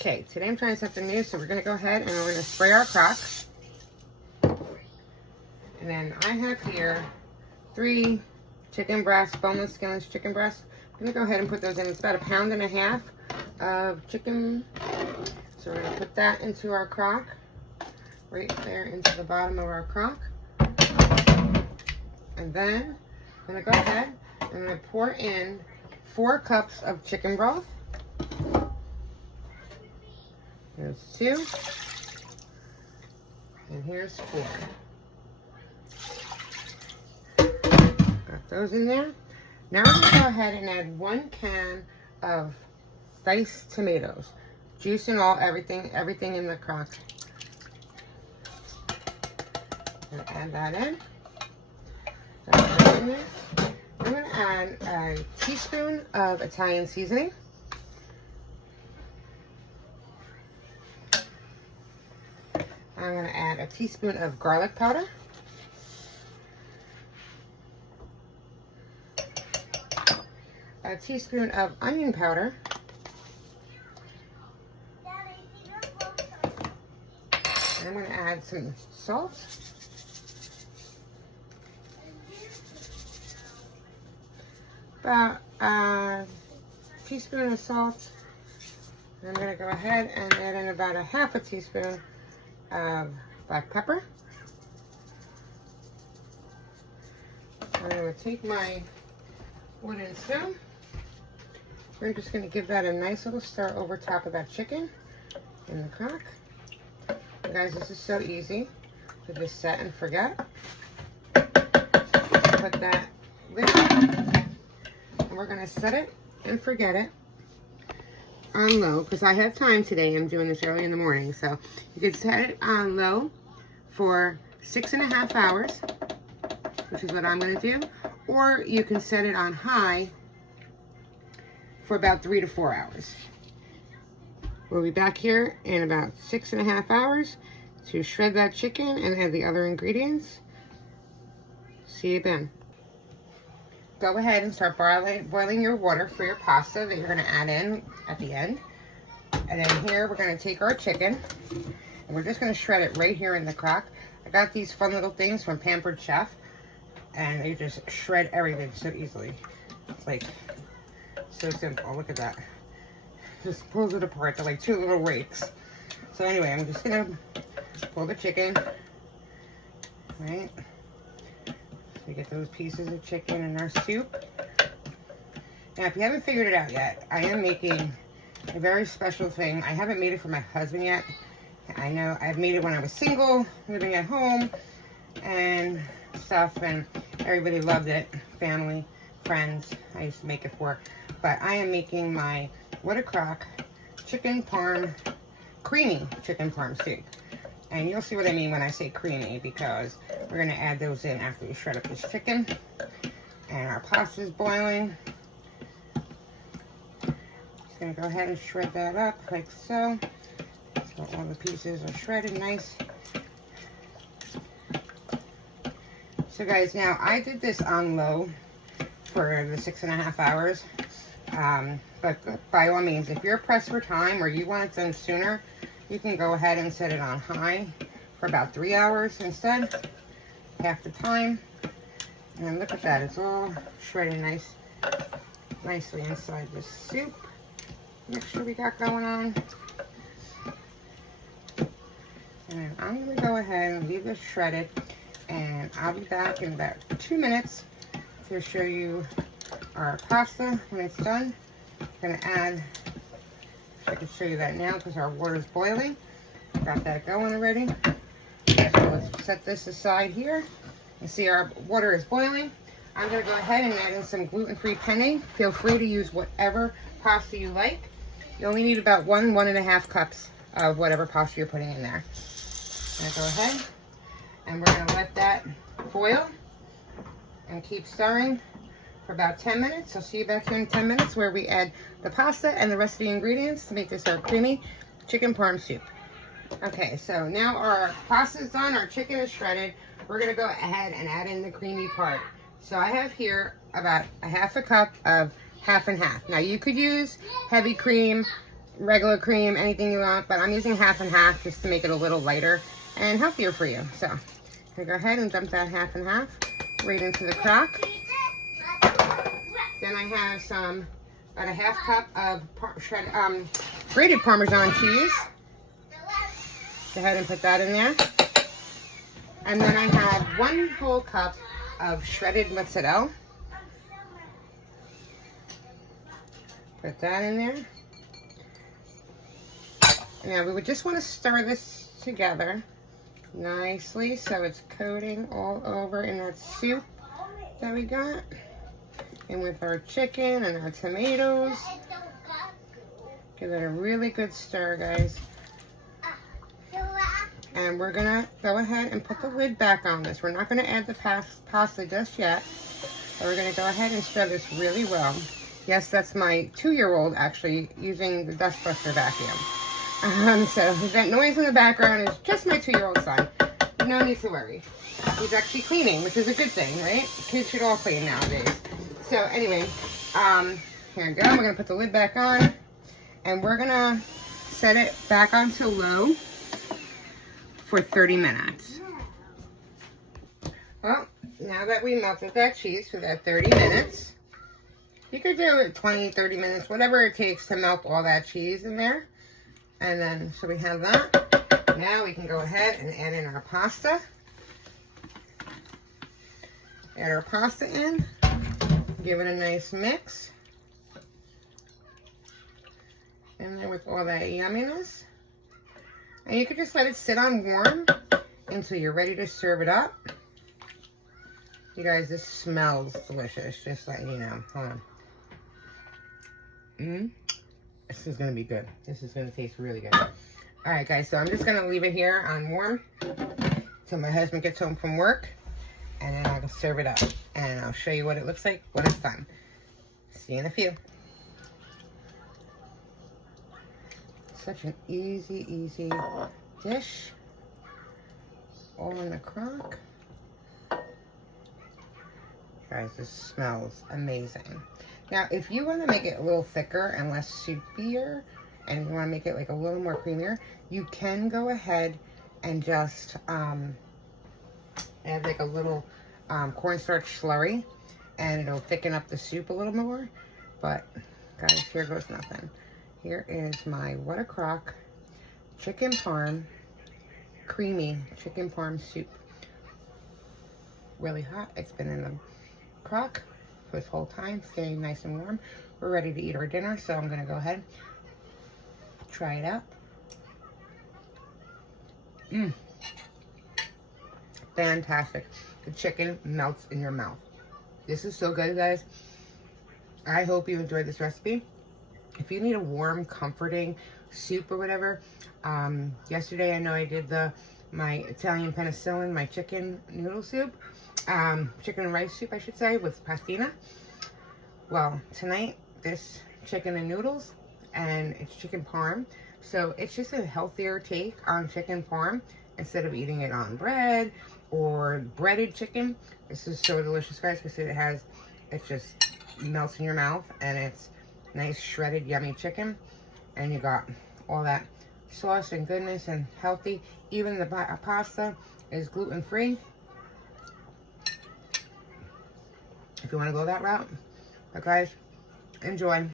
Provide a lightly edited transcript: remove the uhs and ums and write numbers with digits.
Okay, today I'm trying something new, so we're going to go ahead and we're going to spray our Croc. And then I have here 3 chicken breasts, boneless, skinless chicken breasts. I'm going to go ahead and put those in. It's about 1.5 pounds of chicken. So we're going to put that into our Croc, right there into the bottom of our Croc. And then I'm going to go ahead and I'm going to pour in 4 cups of chicken broth. Here's 2. And here's 4. Got those in there. Now we're going to go ahead and add 1 can of diced tomatoes. Juice and all, everything in the Croc. I'm going to add that in. I'm going to add a teaspoon of Italian seasoning. I'm going to add a teaspoon of garlic powder. A teaspoon of onion powder. I'm going to add some salt. About a teaspoon of salt. I'm going to go ahead and add in about 1/2 teaspoon of black pepper. I'm going to take my wooden spoon. We're just going to give that a nice little stir over top of that chicken in the Croc. Guys, this is so easy to just set and forget. Put that lid on, and we're going to set it and forget it on low, because I have time today. I'm doing this early in the morning, so you can set it on low for 6.5 hours, which is what I'm going to do, or you can set it on high for about 3 to 4 hours. We'll be back here in about 6.5 hours to shred that chicken and add the other ingredients. See you then. Go ahead and start boiling your water for your pasta that you're going to add in at the end. And then here we're going to take our chicken and we're just going to shred it right here in the Croc. I got these fun little things from Pampered Chef and they just shred everything so easily. It's like so simple. Look at that. Just pulls it apart. They're like 2 little rakes. So anyway, I'm just going to pull the chicken, right? We get those pieces of chicken in our soup. Now, if you haven't figured it out yet, I am making a very special thing. I haven't made it for my husband yet. I know I've made it when I was single, living at home, and stuff, and everybody loved it. Family, friends, I used to make it for. But I am making my What a Croc chicken parm, creamy chicken parm soup. And you'll see what I mean when I say creamy, because we're going to add those in after we shred up this chicken. And our pasta is boiling. Just going to go ahead and shred that up like so. So all the pieces are shredded nice. So guys, now I did this on low for the 6.5 hours. But by all means, if you're pressed for time or you want it done sooner, you can go ahead and set it on high for about 3 hours instead, half the time. And look at that, it's all shredded nicely inside this soup. Make sure we got going on. And I'm going to go ahead and leave this shredded, and I'll be back in about 2 minutes to show you our pasta when it's done. I'm going to add, I can show you that now because our water is boiling. Got that going already. So let's set this aside here. You see our water is boiling. I'm going to go ahead and add in some gluten-free penne. Feel free to use whatever pasta you like. You only need about 1.5 cups of whatever pasta you're putting in there. I'm going to go ahead and we're going to let that boil and keep stirring for about 10 minutes. I'll see you back here in 10 minutes where we add the pasta and the rest of the ingredients to make this our creamy chicken parm soup. Okay, so now our pasta is done, our chicken is shredded. We're gonna go ahead and add in the creamy part. So I have here about 1/2 cup of half and half. Now you could use heavy cream regular cream, anything you want, but I'm using half and half just to make it a little lighter and healthier for you. So I'm gonna go ahead and dump that half and half right into the crock. Then I have about a half cup of grated Parmesan cheese. Go ahead and put that in there. And then I have 1 whole cup of shredded mozzarella. Put that in there. Now we would just want to stir this together nicely so it's coating all over in that soup that we got. And with our chicken and our tomatoes. Give it a really good stir, guys. And we're gonna go ahead and put the lid back on this. We're not gonna add the pasta just yet. So we're gonna go ahead and stir this really well. Yes, that's my 2-year-old actually using the dustbuster vacuum. So that noise in the background is just my 2-year-old son. No need to worry. He's actually cleaning, which is a good thing, right? Kids should all clean nowadays. So anyway, here we go. We're gonna put the lid back on and we're gonna set it back onto low for 30 minutes. Well, now that we melted that cheese for that 30 minutes, you could do it 20, 30 minutes, whatever it takes to melt all that cheese in there. And then, so we have that. Now we can go ahead and add in our pasta. Add our pasta in. Give it a nice mix. In there with all that yumminess. And you can just let it sit on warm until you're ready to serve it up. You guys, this smells delicious, just letting you know. Hold on. This is going to be good. This is going to taste really good. All right, guys, so I'm just going to leave it here on warm till my husband gets home from work. And then I'll serve it up. And I'll show you what it looks like when it's done. See you in a few. Such an easy dish. All in the crock. Guys, this smells amazing. Now, if you want to make it a little thicker and less soupier, and you want to make it like a little more creamier, you can go ahead and just add like a little cornstarch slurry, and it'll thicken up the soup a little more. But guys, here goes nothing. Here is my What a Crock chicken parm, creamy chicken parm soup. Really hot. It's been in the crock this whole time, staying nice and warm. We're ready to eat our dinner, so I'm gonna go ahead, try it out. Fantastic. The chicken melts in your mouth. This is so good, guys. I hope you enjoyed this recipe. If you need a warm, comforting soup or whatever, yesterday I know I did my Italian penicillin, my chicken noodle soup, chicken and rice soup, I should say, with pastina. Well, tonight, this chicken and noodles, and it's chicken parm. So it's just a healthier take on chicken parm instead of eating it on bread or breaded chicken. This is so delicious, guys, because it just melts in your mouth, and it's nice shredded yummy chicken, and you got all that sauce and goodness and healthy. Even the pasta is gluten-free if you want to go that route. But guys, enjoy.